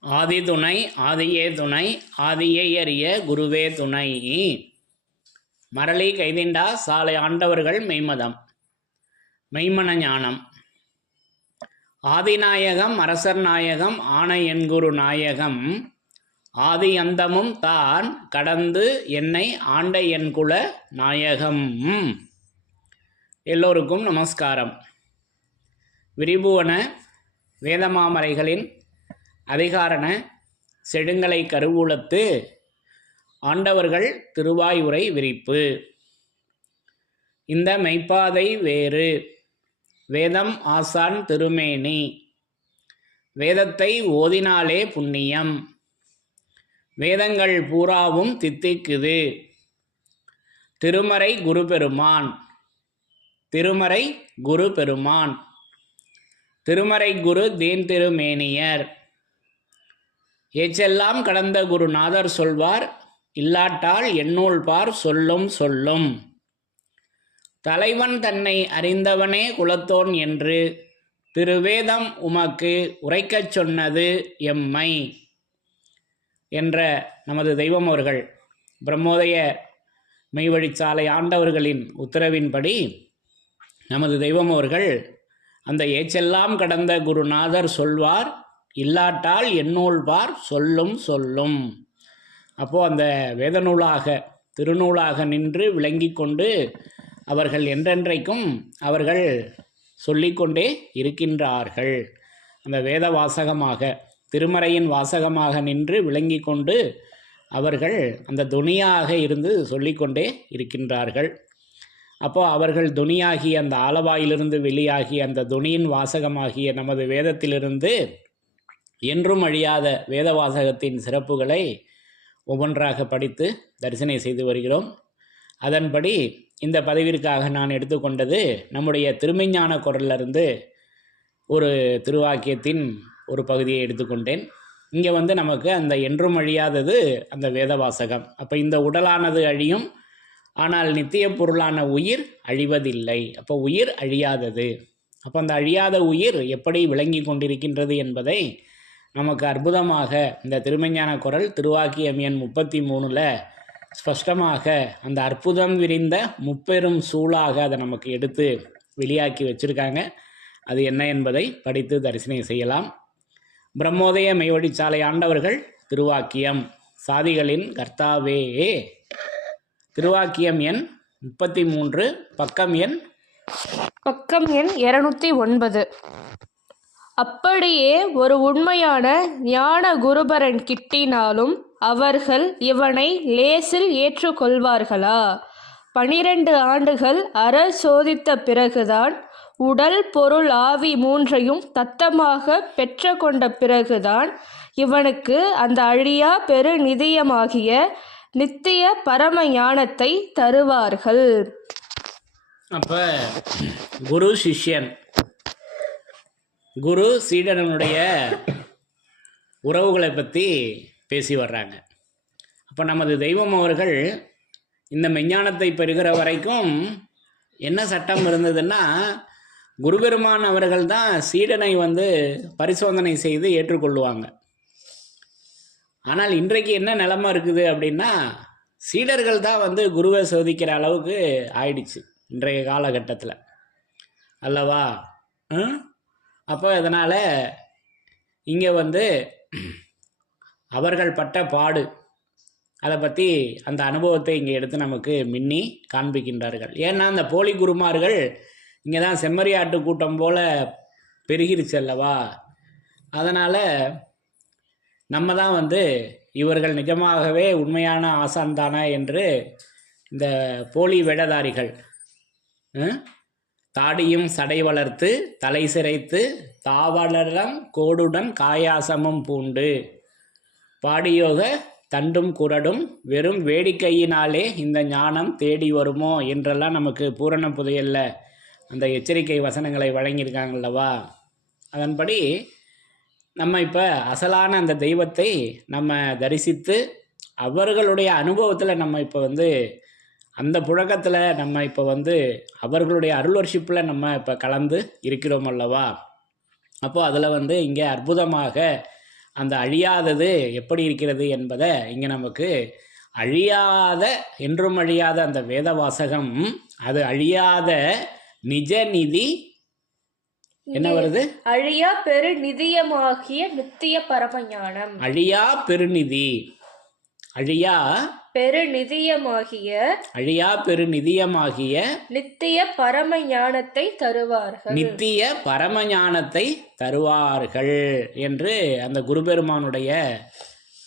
ஆதி துணை ஆதியே துணை ஆதியை அறிய குருவே துணை. மரளி கைதிண்டா சாலை ஆண்டவர்கள் மெய்மதம். மெய்மன ஞானம். ஆதிநாயகம் அரசர் நாயகம் ஆணை என்குரு நாயகம். ஆதி அந்தமும் தான் கடந்து என்னை ஆண்ட என் குல நாயகம். எல்லோருக்கும் நமஸ்காரம். விரிபுவன வேதமாமரைகளின் அதிகாரண செடுங்கலை கருவூலத்து ஆண்டவர்கள் திருவாயுரை விரிப்பு. இந்த மெய்ப்பாதை வேறு. வேதம் ஆசான் திருமேனி. வேதத்தை ஓதினாலே புண்ணியம். வேதங்கள் பூராவும் தித்திக்குது. திருமறை குரு பெருமான் திருமறை குரு பெருமான் திருமறை குரு தீன் திருமேனியர். ஏச்செல்லாம் கடந்த குருநாதர் சொல்வார் இல்லாட்டால் என்னுள் பார் சொல்லும் சொல்லும். தலைவன் தன்னை அறிந்தவனே குலத்தோன் என்று திருவேதம் உமக்கு உரைக்கச் சொன்னது எம்மை என்ற நமது தெய்வம் அவர்கள். பிரம்மோதய மெய்வழிச்சாலை ஆண்டவர்களின் உத்தரவின்படி நமது தெய்வம் அவர்கள் அந்த ஏச்செல்லாம் கடந்த குருநாதர் சொல்வார் இல்லாட்டால் எண்ணூல் சொல்லும் சொல்லும். அப்போது அந்த வேதநூலாக திருநூலாக நின்று விளங்கி கொண்டு அவர்கள் என்றென்றைக்கும் அவர்கள் சொல்லிக்கொண்டே இருக்கின்றார்கள். அந்த வேத வாசகமாக திருமறையின் வாசகமாக நின்று விளங்கி கொண்டு அவர்கள் அந்த துணியாக இருந்து சொல்லிக்கொண்டே இருக்கின்றார்கள். அப்போ அவர்கள் துணியாகிய அந்த ஆலவாயிலிருந்து வெளியாகி அந்த துணியின் வாசகமாகிய நமது வேதத்திலிருந்து என்றும் அழியாத வேதவாசகத்தின் சிறப்புகளை ஒவ்வொன்றாக படித்து தரிசனை செய்து வருகிறோம். அதன்படி இந்த பதிவிற்காக நான் எடுத்துக்கொண்டது நம்முடைய திருமைஞான குரலிருந்து ஒரு திருவாக்கியத்தின் ஒரு பகுதியை எடுத்துக்கொண்டேன். இங்கே வந்து நமக்கு அந்த என்றும் அழியாதது அந்த வேதவாசகம். அப்போ இந்த உடலானது அழியும் ஆனால் நித்திய பொருளான உயிர் அழிவதில்லை. அப்போ உயிர் அழியாதது. அப்போ அந்த அழியாத உயிர் எப்படி விளங்கி கொண்டிருக்கின்றது என்பதை நமக்கு அற்புதமாக இந்த திருமஞான குரல் திருவாக்கியம் எண் முப்பத்தி மூணில் ஸ்பஷ்டமாக அந்த அற்புதம் விரிந்த முப்பெரும் சூளாக அதை நமக்கு எடுத்து வெளியாக்கி வச்சுருக்காங்க. அது என்ன என்பதை படித்து தரிசனை செய்யலாம். பிரம்மோதய மெய்வழிச்சாலை ஆண்டவர்கள் திருவாக்கியம். சாதிகளின் கர்த்தாவே. திருவாக்கியம் எண் முப்பத்தி மூன்று பக்கம் எண் பக்கம் எண் இருநூத்தி ஒன்பது. அப்படியே ஒரு உண்மையான ஞான குருபரன் கிட்டினாலும் அவர்கள் இவனை லேசில் ஏற்றுக்கொள்வார்களா? பனிரெண்டு ஆண்டுகள் அற சோதித்த பிறகுதான் உடல் பொருள் ஆவி மூன்றையும் தத்தமாக பெற்ற கொண்ட பிறகுதான் இவனுக்கு அந்த அழியா பெருநிதியமாகிய நித்திய பரம ஞானத்தை தருவார்கள். அப்ப குரு சிஷ்யன் குரு சீடனுடைய உறவுகளை பற்றி பேசி வர்றாங்க. அப்போ நமது தெய்வம் அவர்கள் இந்த மெஞ்ஞானத்தை பெறுகிற வரைக்கும் என்ன சட்டம் இருந்ததுன்னா குருபெருமான் அவர்கள் தான் சீடனை வந்து பரிசோதனை செய்து ஏற்றுக்கொள்ளுவாங்க. ஆனால் இன்றைக்கு என்ன நிலமை இருக்குது அப்படின்னா சீடர்கள் தான் வந்து குருவை சோதிக்கிற அளவுக்கு ஆயிடுச்சு இன்றைய காலகட்டத்தில். அல்லவா? ம்? அப்போ இதனால் இங்கே வந்து அவர்கள் பட்ட பாடு அதை பற்றி அந்த அனுபவத்தை இங்கே எடுத்து நமக்கு மின்னி காண்பிக்கின்றார்கள். ஏன்னா அந்த போலி குருமார்கள் இங்கே தான் செம்மறியாட்டு கூட்டம் போல் பெருகிருச்சு அல்லவா? அதனால் நம்ம தான் வந்து இவர்கள் நிஜமாகவே உண்மையான ஆசான் தானா என்று இந்த போலி வேடதாரிகள் ம்? தாடியும் சடை வளர்த்து தலை சிரைத்து தாவளரம் கோடுடன் காயாசமும் பூண்டு. பாடியோக தண்டும் குரடும் வெறும் வேடிக்கையினாலே இந்த ஞானம் தேடி வருமோ என்றெல்லாம் நமக்கு பூரண புதையல்ல. அந்த எச்சரிக்கை வசனங்களை வழங்கியிருக்காங்கல்லவா? அதன்படி நம்ம இப்போ அசலான அந்த தெய்வத்தை நம்ம தரிசித்து அவர்களுடைய அனுபவத்தில் நம்ம இப்போ வந்து அந்த புழக்கத்தில் நம்ம இப்போ வந்து அவர்களுடைய அருள்வர்ஷிப்பில் நம்ம இப்போ கலந்து இருக்கிறோம் அல்லவா? அப்போது அதில் வந்து இங்கே அற்புதமாக அந்த அழியாதது எப்படி இருக்கிறது என்பதை இங்கே நமக்கு அழியாத என்றும் அழியாத அந்த வேத வாசகம் அது அழியாத நிஜநிதி என்ன வருது? அழியா பெரு நிதியமாகிய நித்திய பரமஞானம். அழியா பெருநிதி அழியா பெரு நிதியமாகிய அழியா பெருநிதியமாகிய நித்திய பரம ஞானத்தை தருவார்கள். நித்திய பரமஞானத்தை தருவார்கள் என்று அந்த குருபெருமானுடைய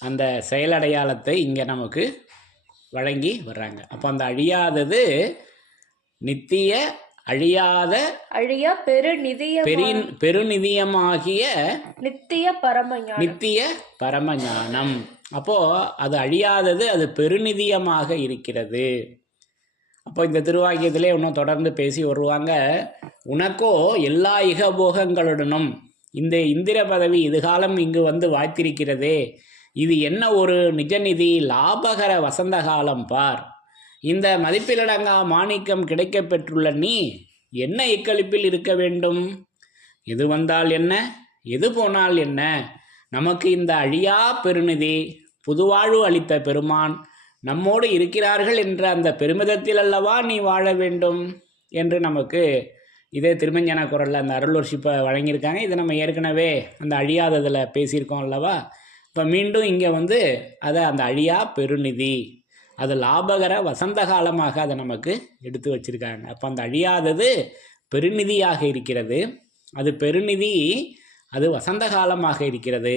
அந்த செயலடையாளத்தை இங்கே நமக்கு வழங்கி வர்றாங்க. அப்போ அந்த அழியாதது நித்திய அழியாத அழியா பெரு நிதிய பெரி பெருநிதியமாகிய நித்திய பரம ஞானம் நித்திய பரமஞானம். அப்போ அது அழியாதது அது பெருநிதியமாக இருக்கிறது. அப்போ இந்த திருவாக்கியத்திலே இன்னும் தொடர்ந்து பேசி வருவாங்க உனக்கோ எல்லா இகபோகங்களுடனும் இந்த இந்திர பதவி இதுகாலம் இங்கு வந்து வாய்த்திருக்கிறதே. இது என்ன ஒரு நிஜநிதி? லாபகர வசந்த காலம் பார். இந்த மதிப்பிலடங்கா மாணிக்கம் கிடைக்க பெற்றுள்ள நீ என்ன இக்களிப்பில் இருக்க வேண்டும்? எது வந்தால் என்ன? எது போனால் என்ன? நமக்கு இந்த அழியா பெருநிதி புதுவாழ்வு அளித்த பெருமான் நம்மோடு இருக்கிறார்கள் என்ற அந்த பெருமிதத்தில் அல்லவா நீ வாழ வேண்டும்? என்று நமக்கு இதே திருமஞ்சன குரலில் அந்த அருள்வர்ஷிப்பை வழங்கியிருக்காங்க. இதை நம்ம ஏற்கனவே அந்த அழியாததில் பேசியிருக்கோம் அல்லவா? இப்போ மீண்டும் இங்கே வந்து அதை அந்த அழியா பெருநிதி அது லாபகர வசந்த காலமாக அதை நமக்கு எடுத்து வச்சிருக்காங்க. அப்போ அந்த அழியாதது பெருநிதியாக இருக்கிறது. அது பெருநிதி அது வசந்த காலமாக இருக்கிறது.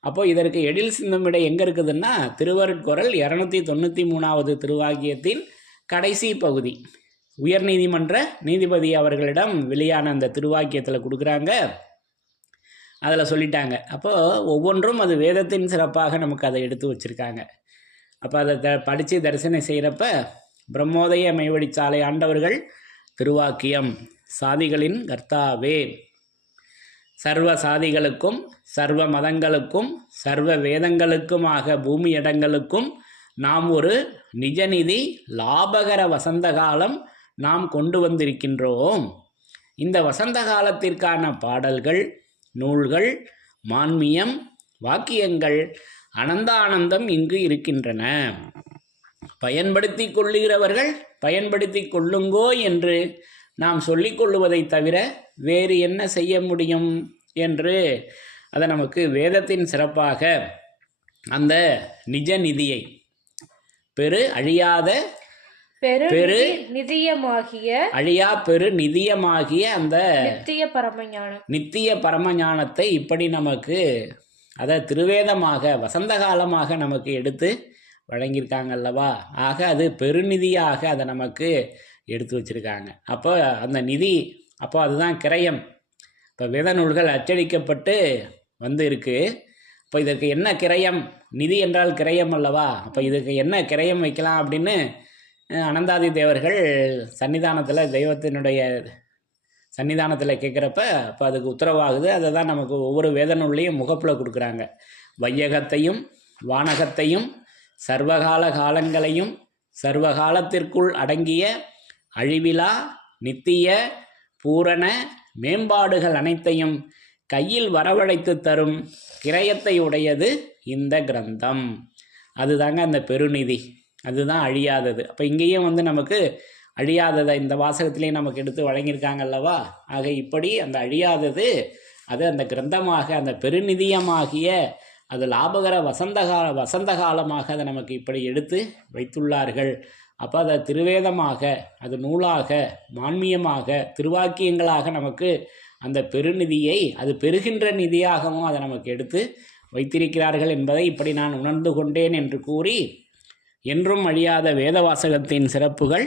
அப்போ இதற்கு எழில் சிந்தும் விட எங்கே இருக்குதுன்னா திருவருட்குரல் இரநூத்தி தொண்ணூற்றி மூணாவது திருவாக்கியத்தின் கடைசி பகுதி. உயர்நீதிமன்ற நீதிபதி அவர்களிடம் வெளியான அந்த திருவாக்கியத்தில் கொடுக்குறாங்க. அதில் சொல்லிட்டாங்க. அப்போது ஒவ்வொன்றும் அது வேதத்தின் சிறப்பாக நமக்கு அதை எடுத்து வச்சுருக்காங்க. அப்போ அதை த படித்து தரிசனம் செய்கிறப்ப பிரம்மோதய மைவடிச்சாலை ஆண்டவர்கள் திருவாக்கியம். சாதிகளின் கர்த்தாவே. சர்வ சாதிகளுக்கும் சர்வ மதங்களுக்கும் சர்வ வேதங்களுக்குமாக பூமி இடங்களுக்கும் நாம் ஒரு நிஜநிதி லாபகர வசந்த காலம் நாம் கொண்டு வந்திருக்கின்றோம். இந்த வசந்த காலத்திற்கான பாடல்கள் நூல்கள் மான்மியம் வாக்கியங்கள் அனந்தானந்தம் இங்கு இருக்கின்றன. பயன்படுத்தி கொள்ளுகிறவர்கள் பயன்படுத்தி கொள்ளுங்கோ என்று நாம் சொல்லிக் கொள்ளுவதைத் தவிர வேறு என்ன செய்ய முடியும் என்று அதை நமக்கு வேதத்தின் சிறப்பாக அந்த நிஜ நிதியை பெரு அழியாத பெரு பெரு நிதி- நிதியமாகிய அழியா பெரு நிதியமாகிய அந்த நித்திய பரம ஞானம் நித்திய பரமஞானத்தை இப்படி நமக்கு அதை திருவேதமாக வசந்த காலமாக நமக்கு எடுத்து வழங்கியிருக்காங்க அல்லவா? ஆக அது பெருநிதியாக அதை நமக்கு எடுத்து வச்சிருக்காங்க. அப்போ அந்த நிதி அப்போ அதுதான் கிரயம். இப்போ வேத நூல்கள் அச்சடிக்கப்பட்டு வந்து இருக்கு இப்போ இதற்கு என்ன கிரயம்? நிதி என்றால் கிரயம் அல்லவா? அப்போ இதுக்கு என்ன கிரயம் வைக்கலாம் அப்படின்னு அனந்தாதி தேவர்கள் சன்னிதானத்தில் தெய்வத்தினுடைய சன்னிதானத்தில் கேட்குறப்ப அப்போ அதுக்கு உத்தரவாகுது. அதை தான் நமக்கு ஒவ்வொரு வேத முகப்பில் கொடுக்குறாங்க. வையகத்தையும் வானகத்தையும் சர்வகால காலங்களையும் சர்வகாலத்திற்குள் அடங்கிய அழிவிலா நித்திய பூரண மேம்பாடுகள் அனைத்தையும் கையில் வரவழைத்து தரும் கிரயத்தை உடையது இந்த கிரந்தம். அதுதாங்க அந்த பெருநிதி. அதுதான் அழியாதது. அப்போ இங்கேயும் வந்து நமக்கு அழியாததை இந்த வாசகத்திலே நமக்கு எடுத்து வழங்கியிருக்காங்க அல்லவா? ஆக இப்படி அந்த அழியாதது அது அந்த கிரந்தமாக அந்த பெருநிதியமாகிய அது லாபகர வசந்த கால வசந்த காலமாக அதை நமக்கு இப்படி எடுத்து வைத்துள்ளார்கள். அப்போ அதை திருவேதமாக அது நூலாக மான்மியமாக திருவாக்கியங்களாக நமக்கு அந்த பெருநிதியை அது பெறுகின்ற நிதியாகவும் அதை நமக்கு எடுத்து வைத்திருக்கிறார்கள் என்பதை இப்படி நான் உணர்ந்து கொண்டேன் என்று கூறி என்றும் அழியாத வேதவாசகத்தின் சிறப்புகள்